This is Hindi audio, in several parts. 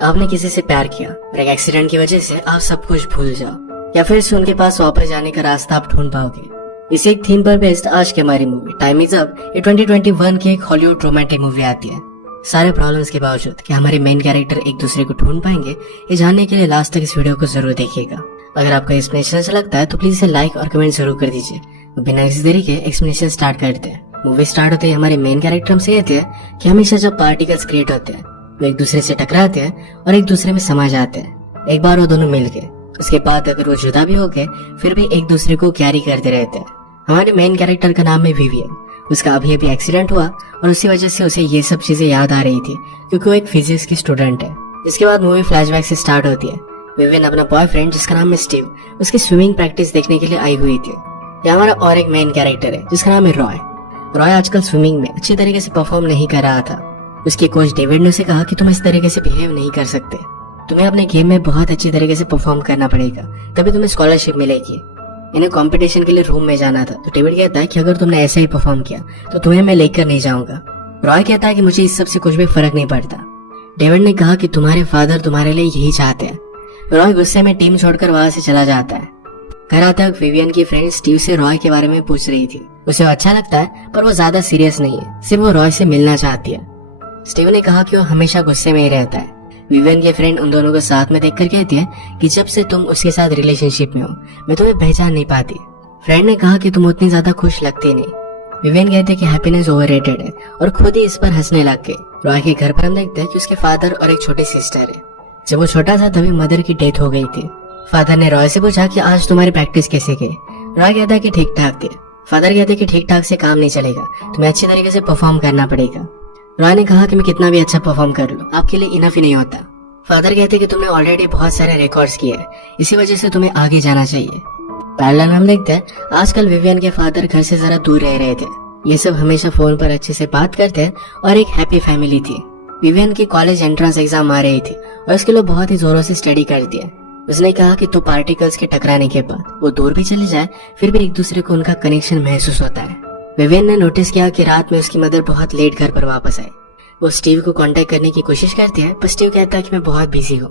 आपने किसी से प्यार किया और एक एक्सीडेंट की वजह से आप सब कुछ भूल जाओ, या फिर से उनके पास वापस जाने का रास्ता आप ढूंढ पाओगे। इस एक थीम पर बेस्ड आज की हमारी मूवी टाइम इज अप ये 2021 की एक हॉलीवुड रोमांटिक मूवी आती है। सारे प्रॉब्लम्स के बावजूद कि हमारे मेन कैरेक्टर एक दूसरे को ढूंढ पाएंगे, ये जानने के लिए लास्ट तक इस वीडियो को जरूर देखिएगा। अगर आपको एक्सप्लेनेशन अच्छा लगता है तो प्लीज इसे लाइक और कमेंट जरूर कर दीजिए। तो बिना किसी देरी के एक्सप्लेनेशन स्टार्ट करते हैं। मूवी स्टार्ट होते ही हमारे मेन कैरेक्टर हमसे कहते हैं कि हमेशा जब पार्टिकल्स क्रिएट होते हैं वो एक दूसरे से टकराते हैं और एक दूसरे में समा जाते हैं। एक बार वो दोनों मिल गए, उसके बाद अगर वो जुदा भी हो गए फिर भी एक दूसरे को कैरी करते रहते हैं। हमारे मेन कैरेक्टर का नाम है विवियन। उसका अभी अभी एक्सीडेंट हुआ और उसी वजह से उसे ये सब चीजें याद आ रही थी क्योंकि वो एक फिजिक्स की स्टूडेंट है। इसके बाद मूवी फ्लैशबैक से स्टार्ट होती है। विवियन अपना बॉयफ्रेंड जिसका नाम है स्टीव, उसकी स्विमिंग प्रैक्टिस देखने के लिए आई हुई थी। यहाँ हमारा और एक मेन कैरेक्टर है जिसका नाम है रॉय। रॉय आजकल स्विमिंग में अच्छी तरीके से परफॉर्म नहीं कर रहा था। उसके कोच डेविड ने उसे कहा कि तुम इस तरीके से बिहेव नहीं कर सकते, तुम्हें अपने गेम में बहुत अच्छी तरीके से परफॉर्म करना पड़ेगा, तभी तुम्हें स्कॉलरशिप मिलेगी। इन्हें कंपटीशन के लिए रूम में जाना था तो डेविड कहता है कि अगर तुमने ऐसे ही परफॉर्म किया तो तुम्हें मैं लेकर नहीं जाऊंगा। रॉय कहता है कि मुझे इस सब से कुछ भी फर्क नहीं पड़ता। डेविड ने कहा कि तुम्हारे फादर तुम्हारे लिए यही चाहते हैं। रॉय गुस्से में टीम छोड़कर वहां से चला जाता है। घर आते वक्त विवियन की फ्रेंड स्टीव से रॉय के बारे में पूछ रही थी। उसे अच्छा लगता है पर वो ज्यादा सीरियस नहीं है, सिर्फ वो रॉय से मिलना चाहती है। स्टीव ने कहा कि वो हमेशा गुस्से में ही रहता है। विवियन के फ्रेंड उन दोनों को साथ में देखकर कहती है कि जब से तुम उसके साथ रिलेशनशिप में हो मैं तुम्हें पहचान नहीं पाती। फ्रेंड ने कहा कि तुम उतनी ज्यादा खुश लगती नहीं। विवियन कहते कि हैप्पीनेस ओवररेटेड है और खुद ही इस पर हंसने लग गए। रॉय के घर पर हम देखते हैं कि उसके फादर और एक छोटी सिस्टर है। जब वो छोटा था तभी मदर की डेथ हो गई थी। फादर ने रॉय से पूछा कि आज तुम्हारी प्रैक्टिस कैसे गई। रॉय कहता है कि ठीक ठाक थी। फादर कहते हैं कि ठीक ठाक से काम नहीं चलेगा, तुम्हें अच्छी तरीके से परफॉर्म करना पड़ेगा। रॉय ने कहा कि मैं कितना भी अच्छा परफॉर्म कर लूं आपके लिए इनफ ही नहीं होता। फादर कहते कि तुमने ऑलरेडी बहुत सारे रिकॉर्ड्स किए हैं, इसी वजह से तुम्हें आगे जाना चाहिए। पैरेलल हम देखते हैं आजकल विवियन के फादर घर से जरा दूर रह रहे थे। ये सब हमेशा फोन पर अच्छे से बात करते हैं और एक हैप्पी फैमिली थी। विवियन की कॉलेज एंट्रेंस एग्जाम आ रही थी और उसके लिए बहुत ही जोरों से स्टडी करती है। उसने कहा कि तो पार्टिकल्स के टकराने के बाद वो दूर भी चले जाए फिर भी एक दूसरे को उनका कनेक्शन महसूस होता है। विवियन ने नोटिस किया कि रात में उसकी मदर बहुत लेट घर पर वापस आई। वो स्टीव को कांटेक्ट करने की कोशिश करती है पर स्टीव कहता है कि मैं बहुत बिजी हूँ।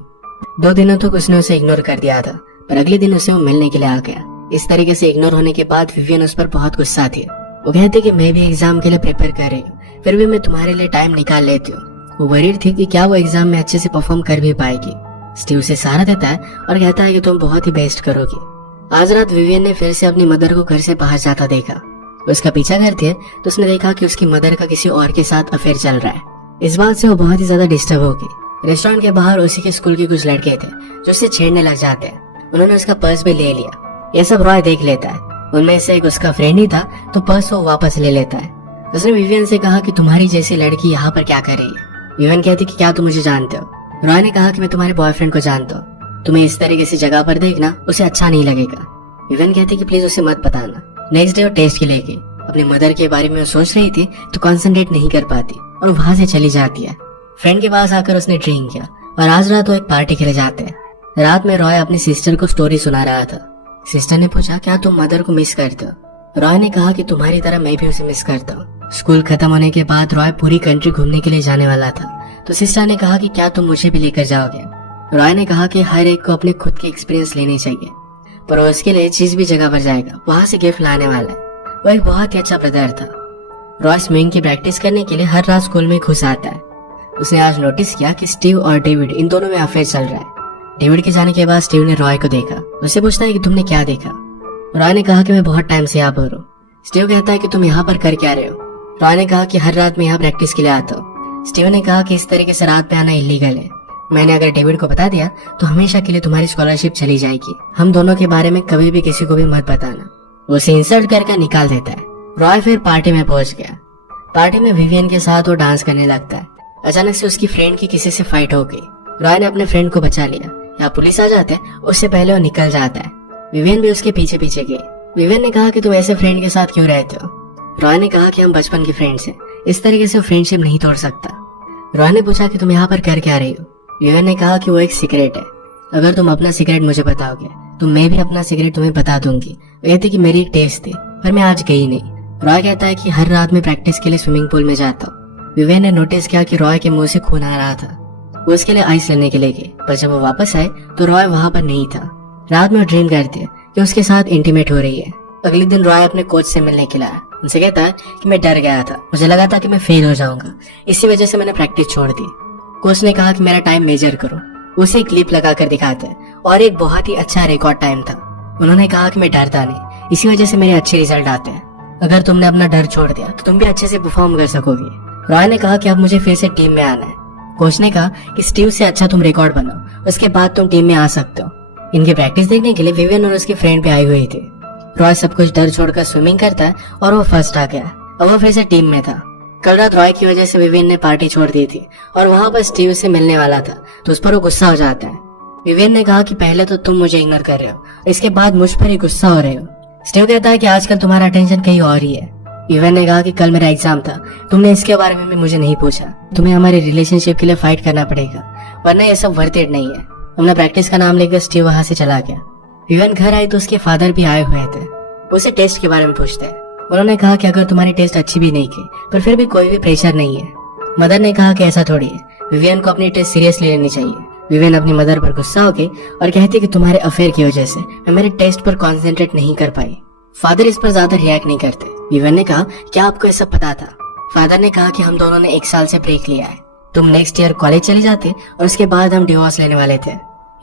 2 दिनों तक उसने उसे इग्नोर कर दिया था पर अगले दिन उसे वो मिलने के लिए आ गया। इस तरीके से इग्नोर होने के बाद विवियन उस पर बहुत गुस्सा थी। वो कहती कि मैं भी एग्जाम के लिए प्रिपेयर कर रही हूँ, फिर भी मैं तुम्हारे लिए टाइम निकाल लेती हूँ। वो वरीड थी कि क्या वो एग्जाम में अच्छे से परफॉर्म कर भी पाएगी। स्टीव उसे सहारा देता है और कहता है कि तुम बहुत ही बेस्ट करोगी। आज रात विवियन ने फिर से अपनी मदर को घर से बाहर जाता देखा। उसका पीछा करती है तो उसने देखा कि उसकी मदर का किसी और के साथ अफेयर चल रहा है। इस बात से वो बहुत ही ज्यादा डिस्टर्ब हो गई। रेस्टोरेंट के बाहर उसी के स्कूल के कुछ लड़के थे जो उससे छेड़ने लग जाते हैं। उन्होंने उसका पर्स भी ले लिया। ये सब रॉय देख लेता है। उनमें से एक उसका फ्रेंड ही था तो पर्स वो वापस ले लेता है। उसने विवियन से कहा कि तुम्हारी जैसी लड़की यहाँ पर क्या कर रही है। विवियन कहती कि क्या तुम मुझे जानते हो। रॉय ने कहा कि मैं तुम्हारे बॉयफ्रेंड को जानता हूँ, तुम्हें इस तरीके से जगह पर देखना उसे अच्छा नहीं लगेगा। विवियन कहती कि प्लीज उसे मत बताना। नेक्स्ट डे वो टेस्ट के लिए गई। अपने मदर के बारे में वो सोच रही थी तो कॉन्सेंट्रेट नहीं कर पाती और वहां से चली जाती है। फ्रेंड के पास आकर उसने ड्रिंक किया और आज रात वो एक पार्टी खेले जाते हैं। रात में रॉय अपनी सिस्टर को स्टोरी सुना रहा था। सिस्टर ने पूछा क्या तुम मदर को मिस करते हो। रॉय ने कहा कि तुम्हारी तरह मैं भी उसे मिस करता हूँ। स्कूल खत्म होने के बाद रॉय पूरी कंट्री घूमने के लिए जाने वाला था तो सिस्टर ने कहा कि क्या तुम मुझे भी लेकर जाओगे। रॉय ने कहा कि हर एक को अपने खुद के एक्सपीरियंस लेने चाहिए पर वो उसके लिए जिस भी जगह पर जाएगा वहां से गिफ्ट लाने वाला है। वो एक बहुत ही अच्छा ब्रदर था। रॉय स्विमिंग की प्रैक्टिस करने के लिए हर रात स्कूल में घुस आता है। उसने आज नोटिस किया कि स्टीव और डेविड इन दोनों में अफेयर चल रहा है। डेविड के जाने के बाद स्टीव ने रॉय को देखा। उससे पूछता है कि तुमने क्या देखा। रॉय ने कहा कि मैं बहुत टाइम से यहाँ पर हूँ। स्टीव कहता है कि तुम यहाँ पर कर क्या रहे हो। रॉय ने कहा कि हर रात मैं यहाँ प्रैक्टिस के लिए आता हूँ। स्टीव ने कहा कि इस तरीके से रात में आना इलीगल है। मैंने अगर डेविड को बता दिया तो हमेशा के लिए तुम्हारी स्कॉलरशिप चली जाएगी। हम दोनों के बारे में कभी भी किसी को भी मत बताना। वो उसे इंसल्ट करके निकाल देता है। रॉय फिर पार्टी में पहुंच गया। पार्टी में विवियन के साथ वो डांस करने लगता है। अचानक से उसकी फ्रेंड की किसी से फाइट हो गई। रॉय ने अपने फ्रेंड को बचा लिया। यहाँ पुलिस आ जाते हैं, उससे पहले वो निकल जाता है। विवियन भी उसके पीछे पीछे गई। विवियन ने कहा कि तुम ऐसे फ्रेंड के साथ क्यों रहते हो। रॉय ने कहा कि हम बचपन के फ्रेंड्स हैं, इस तरीके से फ्रेंडशिप नहीं तोड़ सकता। रॉय ने पूछा कि तुम यहाँ पर कर क्या रही हो। विवियन ने कहा कि वो एक सीक्रेट है, अगर तुम अपना सीक्रेट मुझे बताओगे तो मैं भी अपना सीक्रेट तुम्हें बता दूंगी। वो कहती कि मेरी एक टेस्ट थी पर मैं आज गई नहीं। रॉय कहता है कि हर रात में प्रैक्टिस के लिए स्विमिंग पूल में जाता हूँ। विवेक ने नोटिस किया कि रॉय के मुंह से खून आ रहा था। वो उसके लिए आइस लेने के लिए गई, पर जब वो वापस आए तो रॉय वहाँ पर नहीं था। रात में ड्रीम करती है कि उसके साथ इंटीमेट हो रही है। अगले दिन रॉय अपने कोच से मिलने के लिए आया। उनसे कहता है कि मैं डर गया था, मुझे लगा था कि मैं फेल हो जाऊंगा, इसी वजह से मैंने प्रैक्टिस छोड़ दी। कोच ने कहा कि मेरा टाइम मेजर करो। उसे क्लिप लगा कर दिखाते हैं और एक बहुत ही अच्छा रिकॉर्ड टाइम था। उन्होंने कहा कि मैं डरता नहीं, इसी वजह से मेरे अच्छे रिजल्ट आते हैं। अगर तुमने अपना डर छोड़ दिया तो तुम भी अच्छे से परफॉर्म कर सकोगे। रॉय ने कहा कि अब मुझे फिर से टीम में आना है। कोच ने कहा कि स्टीव से अच्छा तुम रिकॉर्ड बनाओ, उसके बाद तुम टीम में आ सकते हो। इनकी प्रैक्टिस देखने के लिए विवियन और उसके फ्रेंड भी आई हुई थी। रॉय सब कुछ डर छोड़कर स्विमिंग करता है और वो फर्स्ट आ गया। अब वो फिर से टीम में था। कल रात रॉय की वजह से विवियन ने पार्टी छोड़ दी थी और वहाँ पर स्टीव से मिलने वाला था, तो उस पर वो गुस्सा हो जाता है। विवियन ने कहा कि पहले तो तुम मुझे इग्नोर कर रहे हो, इसके बाद मुझ पर ही गुस्सा हो रहे हो। स्टीव कहता है कि आजकल तुम्हारा अटेंशन कहीं और ही है। विवियन ने कहा कि कल मेरा एग्जाम था, तुमने इसके बारे में भी मुझे नहीं पूछा। तुम्हें हमारे रिलेशनशिप के लिए फाइट करना पड़ेगा, वरना ये सब वर्थ इट नहीं है। हमने प्रैक्टिस का नाम लेकर स्टीव वहाँ से चला गया। विवियन घर आई तो उसके फादर भी आए हुए थे। उसे टेस्ट के बारे में पूछते हैं। उन्होंने कहा कि अगर तुम्हारी टेस्ट अच्छी भी नहीं की पर फिर भी कोई भी प्रेशर नहीं है। मदर ने कहा कि ऐसा थोड़ी है, विवियन को अपनी टेस्ट सीरियसली लेनी चाहिए। विवियन अपनी मदर पर गुस्सा हो गई और कहती कि तुम्हारे अफेयर की वजह से मैं मेरे टेस्ट पर कॉन्सेंट्रेट नहीं कर पाई। फादर इस पर ज्यादा रिएक्ट नहीं करते। विवियन ने कहा क्या आपको ये सब पता था? फादर ने कहा कि हम दोनों ने 1 साल से ब्रेक लिया है, तुम नेक्स्ट ईयर कॉलेज चले जाते और उसके बाद हम डिवोर्स लेने वाले थे।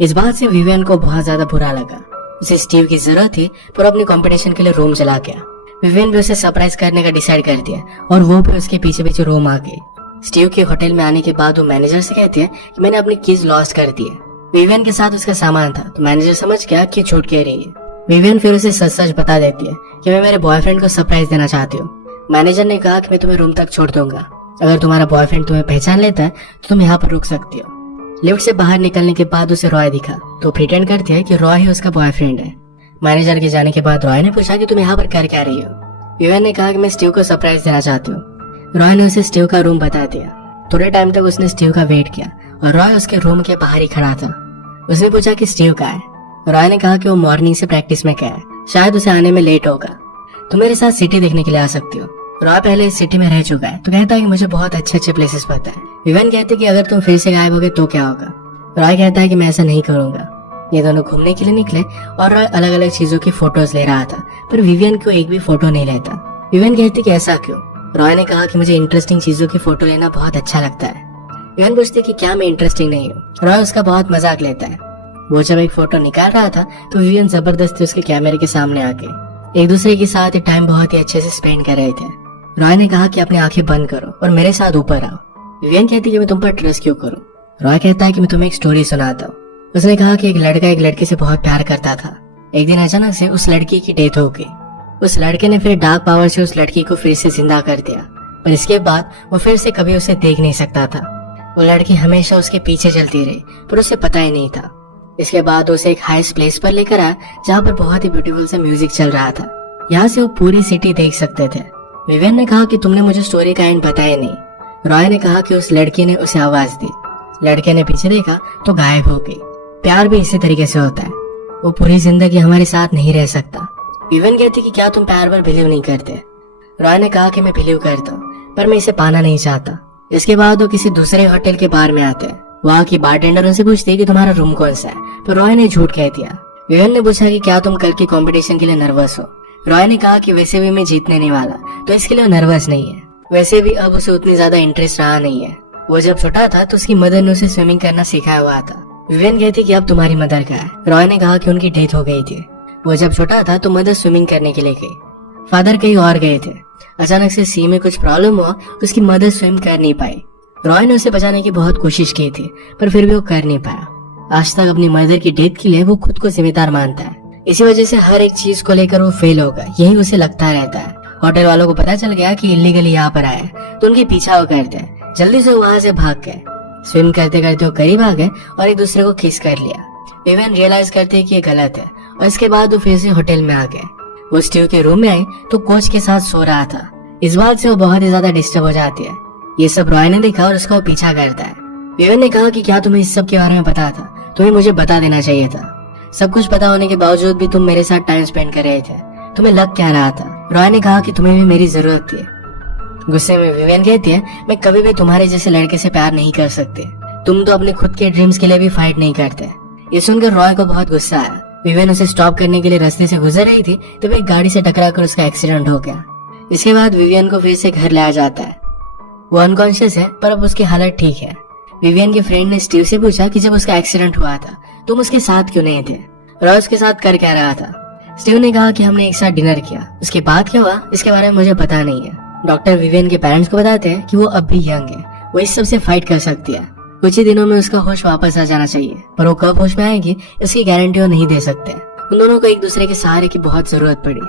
इस बात से विवियन को बहुत ज्यादा बुरा लगा। उसे स्टीव की जरूरत थी पर अपने कंपटीशन के लिए रोम चला गया। विवियन भी उसे सरप्राइज करने का डिसाइड कर दिया और वो भी उसके पीछे पीछे रोम आ गई। स्टीव के होटल में आने के बाद वो मैनेजर से कहती है कि मैंने अपनी कीज लॉस्ट कर दी है। विवियन के साथ उसका सामान था, तो मैनेजर समझ गया कि छूट कह रही है। विवियन फिर उसे सच सच बता देती है कि मैं मेरे बॉयफ्रेंड को सरप्राइज देना चाहती हूँ। मैनेजर ने कहा कि मैं तुम्हें रूम तक छोड़ दूंगा, अगर तुम्हारा बॉयफ्रेंड तुम्हें पहचान लेता है तो तुम यहाँ पर रुक सकती हो। लिफ्ट से बाहर निकलने के बाद उसे रॉय दिखा तो प्रिटेंड करती है कि रॉय ही उसका बॉयफ्रेंड है। मैनेजर के जाने के बाद रॉय ने पूछा कि तुम यहाँ पर कर क्या रही हो? विवियन ने कहा कि मैं स्टीव को सरप्राइज देना चाहती हूँ। रॉय ने उसे स्टीव का रूम बता दिया। थोड़े टाइम तक उसने स्टीव का वेट किया और रॉय उसके रूम के बाहर ही खड़ा था। उसने पूछा कि स्टीव कहाँ है? रॉय ने कहा कि वो मॉर्निंग से प्रैक्टिस में गया है, शायद उसे आने में लेट होगा। तुम मेरे साथ सिटी देखने के लिए आ सकती हो। रॉय पहले इस सिटी में रह चुका है तो कहता है कि मुझे बहुत अच्छे अच्छे प्लेसेस पता है। विवियन कहती है कि अगर तुम फिर से गायब होगे तो क्या होगा? रॉय कहता है कि मैं ऐसा नहीं करूंगा। ये दोनों घूमने के लिए निकले और रॉय अलग अलग चीजों की फोटोज ले रहा था, पर विवियन को एक भी फोटो नहीं लेता। विवियन कहती कि ऐसा क्यों? रॉय ने कहा कि मुझे इंटरेस्टिंग चीजों की फोटो लेना बहुत अच्छा लगता है। विवियन पूछती कि क्या मैं इंटरेस्टिंग नहीं हूँ? रॉय उसका बहुत मजाक लेता है। वो जब एक फोटो निकाल रहा था तो विवियन जबरदस्ती उसके कैमरे के सामने आ गए। एक दूसरे के साथ टाइम बहुत ही अच्छे से स्पेंड कर रहे थे। रॉय ने कहा कि अपनी आंखें बंद करो और मेरे साथ ऊपर आओ। विवियन कहती कि मैं तुम पर ट्रस्ट क्यों करूं? रॉय कहता है कि मैं तुम्हें एक स्टोरी सुनाता हूँ। उसने कहा कि एक लड़का एक लड़की से बहुत प्यार करता था। एक दिन अचानक से उस लड़की की डेथ हो गई। उस लड़के ने फिर डार्क पावर से उस लड़की को फिर से जिंदा कर दिया, पर इसके बाद वो फिर से कभी उसे देख नहीं सकता था। वो लड़की हमेशा उसके पीछे चलती रही पर उसे पता ही नहीं था। इसके बाद उसे एक हाईएस्ट प्लेस पर लेकर आया जहाँ पर बहुत ही ब्यूटीफुल से म्यूजिक चल रहा था। यहाँ से वो पूरी सिटी देख सकते थे। विवियन ने कहा कि तुमने मुझे स्टोरी का एंड बताया नहीं। रॉय ने कहा कि उस लड़की ने उसे आवाज दी। लड़के ने पीछे देखा तो गायब हो गई। प्यार भी इसी तरीके से होता है, वो पूरी जिंदगी हमारे साथ नहीं रह सकता। विवियन कहती कि क्या तुम प्यार पर बिलीव नहीं करते? रॉय ने कहा कि मैं बिलीव करता हूँ पर मैं इसे पाना नहीं चाहता। इसके बाद वो किसी दूसरे होटल के बार में आते हैं। वहाँ की बारटेंडर उनसे पूछती है कि तुम्हारा रूम कौन सा है, तो रॉय ने झूठ कह दिया। विवियन ने पूछा कि क्या तुम कल की कंपटीशन के लिए नर्वस हो? रॉय ने कहा कि वैसे भी मैं जीतने नहीं वाला तो इसके लिए नर्वस नहीं है। वैसे भी अब उसे उतनी ज्यादा इंटरेस्ट रहा नहीं है। वो जब छोटा था तो उसकी मदर ने उसे स्विमिंग करना सिखाया हुआ था। विवियन कहती कि अब तुम्हारी मदर कहाँ है? रॉय ने कहा कि उनकी डेथ हो गई थी। वो जब छोटा था तो मदर स्विमिंग करने के लिए गई, फादर कहीं और गए थे। अचानक से सी में कुछ प्रॉब्लम हुआ, उसकी मदर स्विम कर नहीं पाई। रॉय ने उसे बचाने की बहुत कोशिश की थी पर फिर भी वो कर नहीं पाया। आज तक अपनी मदर की डेथ के लिए वो खुद को जिम्मेदार मानता है। इसी वजह से हर एक चीज को लेकर वो फेल होगा, यही उसे लगता रहता है। होटल वालों को पता चल गया कि इलीगली यहाँ पर आया तो उनके पीछा वो करते हैं। जल्दी से वहाँ से भाग गए। स्विम करते करते वो करीब आ गए और एक दूसरे को किस कर लिया। विवियन रियलाइज करते कि ये गलत है और इसके बाद वो फिर से होटल में आ गए। वो स्टीव के रूम में आई तो कोच के साथ सो रहा था। इस बात से वो बहुत ही ज्यादा डिस्टर्ब हो जाती है। ये सब रॉय ने देखा और उसका वो पीछा करता है। विवियन ने कहा कि क्या तुम्हें इस सब के बारे में पता था? तुम्हें मुझे बता देना चाहिए था। सब कुछ पता होने के बावजूद भी तुम मेरे साथ टाइम स्पेंड कर रहे थे, तुम्हें लग क्या रहा था? रॉय ने कहा कि तुम्हें भी मेरी जरूरत थी। गुस्से में विवियन कहती है मैं कभी भी तुम्हारे जैसे लड़के से प्यार नहीं कर सकती। तुम तो अपने खुद के ड्रीम्स के लिए भी फाइट नहीं करते। ये सुनकर रॉय को बहुत गुस्सा आया। विवियन उसे स्टॉप करने के लिए रास्ते से गुजर रही थी तब एक गाड़ी से टकराकर उसका एक्सीडेंट हो गया। इसके बाद विवियन को फिर से घर लाया जाता है। वो अनकॉन्शियस है पर अब उसकी हालत ठीक है। विवियन के फ्रेंड ने स्टीव से पूछा कि जब उसका एक्सीडेंट हुआ था तुम उसके साथ क्यों नहीं थे। रॉय उसके साथ कर क्या रहा था। स्टीव ने कहा कि हमने एक साथ डिनर किया। उसके बाद क्या हुआ इसके बारे में मुझे पता नहीं है। डॉक्टर विवियन के पेरेंट्स को बताते हैं कि वो अब भी यंग है, वो इस सब से फाइट कर सकती है। कुछ ही दिनों में उसका होश वापस आ जाना चाहिए, पर वो कब होश में आएगी इसकी गारंटी वो नहीं दे सकते। उन दोनों को एक दूसरे के सहारे की बहुत जरूरत पड़ी।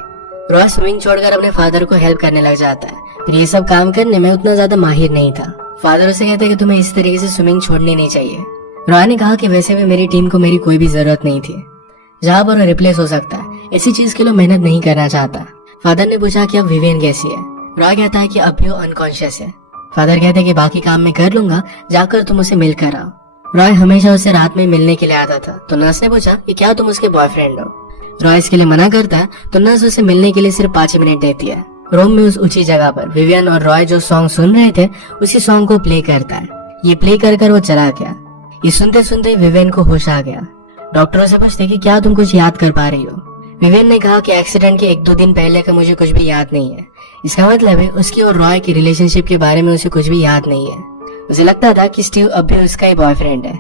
रॉय स्विमिंग छोड़कर अपने फादर को हेल्प करने लग जाता है, पर ये सब काम करने में उतना ज्यादा माहिर नहीं था। फादर उसे कहते हैं कि तुम्हें इस तरीके से स्विमिंग छोड़नी नहीं चाहिए। रॉय ने कहा कि वैसे भी मेरी टीम को मेरी कोई भी जरूरत नहीं थी, जहाँ पर वो रिप्लेस हो सकता है ऐसी चीज के लिए मेहनत नहीं करना चाहता। फादर ने पूछा कि अब विवियन कैसी है। रॉय कहता है कि अब भी वो अनकॉन्शियस है। फादर कहते हैं कि बाकी काम मैं कर लूंगा, जाकर तुम उसे मिलकर आओ। रॉय हमेशा उसे रात में मिलने के लिए आता था, तो नर्स ने पूछा कि क्या तुम उसके बॉयफ्रेंड हो। रॉय इसके लिए मना करता है, तो नर्स उसे मिलने के लिए सिर्फ 5 मिनट देती है। रूम में उस ऊंची जगह पर विवियन और रॉय जो सॉन्ग सुन रहे थे उसी सॉन्ग को प्ले करता है। ये प्ले कर वो चला गया। ये सुनते सुनते विवियन को होश आ गया। डॉक्टरों से पूछते कि क्या तुम कुछ याद कर पा रही हो। विवियन ने कहा कि एक्सीडेंट के 1-2 दिन पहले का मुझे कुछ भी याद नहीं है। इसका मतलब है उसकी और रॉय की रिलेशनशिप के बारे में उसे कुछ भी याद नहीं है। उसे लगता था कि स्टीव अब भी उसका ही बॉयफ्रेंड है।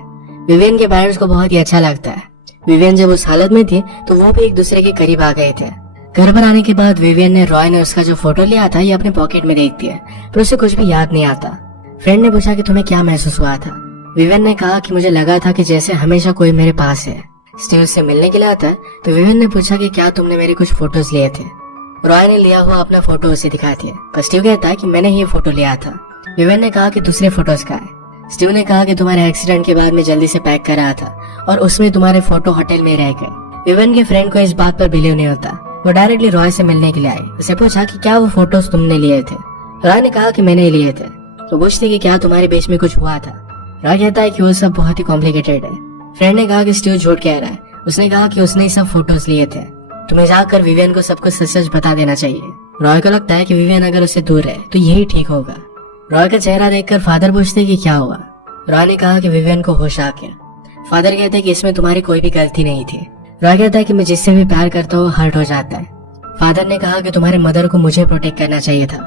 विवियन के पेरेंट्स को बहुत ही अच्छा लगता है। विवियन जब उस हालत में थी तो वो भी एक दूसरे के करीब आ गए थे। घर पर आने के बाद विवियन ने रॉय ने उसका जो फोटो लिया था ये अपने पॉकेट में देखती है, पर उसे कुछ भी याद नहीं आता। फ्रेंड ने पूछा कि तुम्हें क्या महसूस हुआ था। विवियन ने कहा कि मुझे लगा था कि जैसे हमेशा कोई मेरे पास है। स्टीव उससे मिलने के लिए आता है, तो विवियन ने पूछा कि क्या तुमने मेरे कुछ फोटोज लिए थे। रॉय ने लिया हुआ अपना फोटो उसे दिखाती है, पर स्टीव कहता है कि मैंने ये फोटो लिया था। विवियन ने कहा कि दूसरे फोटोज का है। स्टीव ने कहा कि तुम्हारे एक्सीडेंट के बाद मैं जल्दी से पैक कर रहा था और उसमें तुम्हारे फोटो होटल में रह गए। विवियन के फ्रेंड को इस बात पर बिलीव नहीं होता। वो डायरेक्टली रॉय से मिलने के लिए आई। उसे पूछा कि क्या वो फोटोज तुमने लिए थे। रॉय ने कहा कि मैंने लिए थे। तो पूछती कि क्या तुम्हारे बीच में कुछ हुआ था। रॉय कहता है कि वो सब बहुत ही कॉम्प्लिकेटेड है। फ्रेंड ने कहा कि स्टीव झूठ कह रहा है। उसने कहा कि उसने सब फोटोज लिए थे। तुम्हें जाकर विवियन को सब कुछ सच बता देना चाहिए। रॉय को लगता है कि विवियन अगर उससे दूर है तो यही ठीक होगा। रॉय का चेहरा देखकर फादर पूछते कि क्या हुआ। रॉय ने कहा कि विवियन को होश आ गया। फादर कहते कि इसमें तुम्हारी कोई भी गलती नहीं थी। रॉय कहता है कि मैं जिससे भी प्यार करता हूँ हर्ट हो जाता है। फादर ने कहा कि तुम्हारे मदर को मुझे प्रोटेक्ट करना चाहिए था।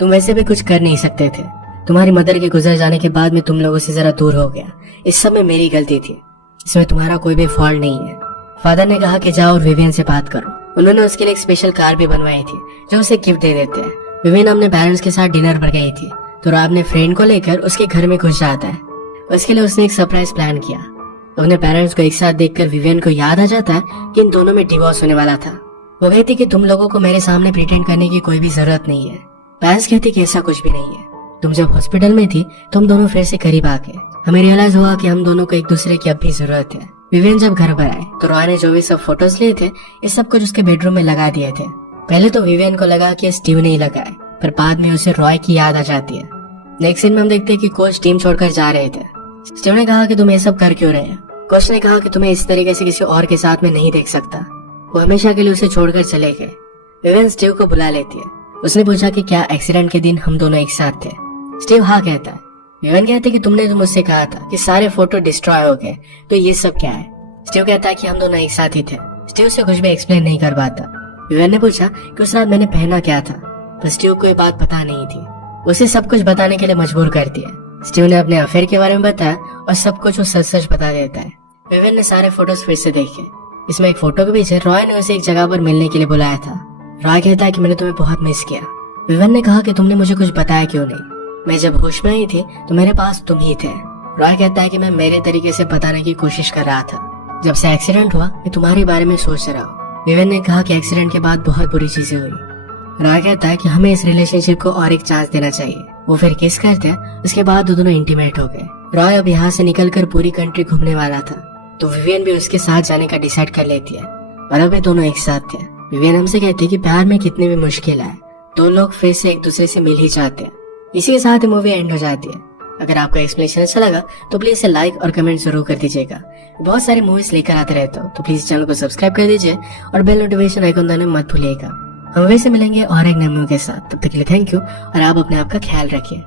तुम वैसे भी कुछ कर नहीं सकते थे। तुम्हारी मदर के गुजर जाने के बाद मैं तुम लोगों से जरा दूर हो गया। इस सब में मेरी गलती थी, इसमें तुम्हारा कोई भी फॉल्ट नहीं है। फादर ने कहा कि जाओ और विवियन से बात करो। उन्होंने उसके लिए एक स्पेशल कार भी बनवाई थी जो उसे गिफ्ट दे देते हैं। विवियन अपने पेरेंट्स के साथ डिनर पर गई थी, तो रॉय अपने फ्रेंड को लेकर उसके घर में घुस जाता है। उसके लिए उसने एक सरप्राइज प्लान किया। अपने पेरेंट्स को एक साथ देखकर विवियन को याद आ जाता है कि इन दोनों में डिवोर्स होने वाला था। वो कहती कि तुम लोगों को मेरे सामने प्रिटेंड करने की कोई भी जरूरत नहीं है। पेरेंट्स कहती कि ऐसा कुछ भी नहीं है। तुम जब हॉस्पिटल में थी तो हम दोनों फिर से करीब आ गए। हमें रियलाइज हुआ कि हम दोनों को एक दूसरे की अब भी जरूरत है। विवियन जब घर पर आए तो रॉय ने जो भी सब फोटोज लिए थे ये सब कुछ उसके बेडरूम में लगा दिए थे। पहले तो विवियन को लगा कि स्टीव ने ही लगाए, पर बाद में उसे रॉय की याद आ जाती है। नेक्स्ट सीन में हम देखते हैं कि कोच टीम छोड़कर जा रहे थे। स्टीव ने कहा कि तुम ये सब कर क्यों रहे हो। कोच ने कहा कि तुम्हें इस तरीके से किसी और के साथ में नहीं देख सकता। वो हमेशा के लिए उसे छोड़कर चले गए। विवियन स्टीव को बुला लेती है। उसने पूछा कि क्या एक्सीडेंट के दिन हम दोनों एक साथ थे। स्टीव हाँ कहता है। विवियन कहते कि तुमने तो मुझसे कहा था कि सारे फोटो डिस्ट्रॉय हो गए, तो ये सब क्या है। स्टीव कहता है कि हम दोनों एक साथ ही थे। स्टीव से कुछ भी एक्सप्लेन नहीं कर पाता। विवियन ने पूछा कि उस रात मैंने पहना क्या था, पर स्टीव को ये बात पता नहीं थी। उसे सब कुछ बताने के लिए मजबूर करती है। स्टीव ने अपने अफेयर के बारे में बताया और सब कुछ वो सच बता देता है। विवियन ने सारे फोटोज फिर से देखे। इसमें एक फोटो के पीछे रॉय ने उसे एक जगह पर मिलने के लिए बुलाया था। रॉय कहता है कि मैंने तुम्हें बहुत मिस किया। विवियन ने कहा कि तुमने मुझे कुछ बताया क्यों नहीं। मैं जब होश में आई थी तो मेरे पास तुम ही थे। रॉय कहता है कि मैं मेरे तरीके से बताने की कोशिश कर रहा था। जब से एक्सीडेंट हुआ मैं तुम्हारे बारे में सोच रहा हूँ। विवियन ने कहा कि एक्सीडेंट के बाद बहुत बुरी चीजें हुई। रॉय कहता है कि हमें इस रिलेशनशिप को और एक चांस देना चाहिए। वो फिर किस करते हैं। उसके बाद वो दोनों इंटीमेट हो गए। रॉय अब यहाँ से निकलकर पूरी कंट्री घूमने वाला था, तो विवियन भी उसके साथ जाने का डिसाइड कर लेती है। और अब ये दोनों एक साथ थे। विवियन हमसे कहती है कि प्यार में कितनी भी मुश्किल है, दो लोग फिर से एक दूसरे से मिल ही जाते हैं। इसी के साथ मूवी एंड हो जाती है। अगर आपको एक्सप्लेनेशन अच्छा लगा तो प्लीज इसे लाइक और कमेंट जरूर कर दीजिएगा। बहुत सारी मूवीज लेकर आते रहता हूँ, तो प्लीज चैनल को सब्सक्राइब कर दीजिए और बेल नोटिफिकेशन आइकन दबाना मत भूलिएगा। हम वैसे मिलेंगे और एक नए मूवी के साथ। तब तक के लिए थैंक यू और आप अपने आप का ख्याल रखिए।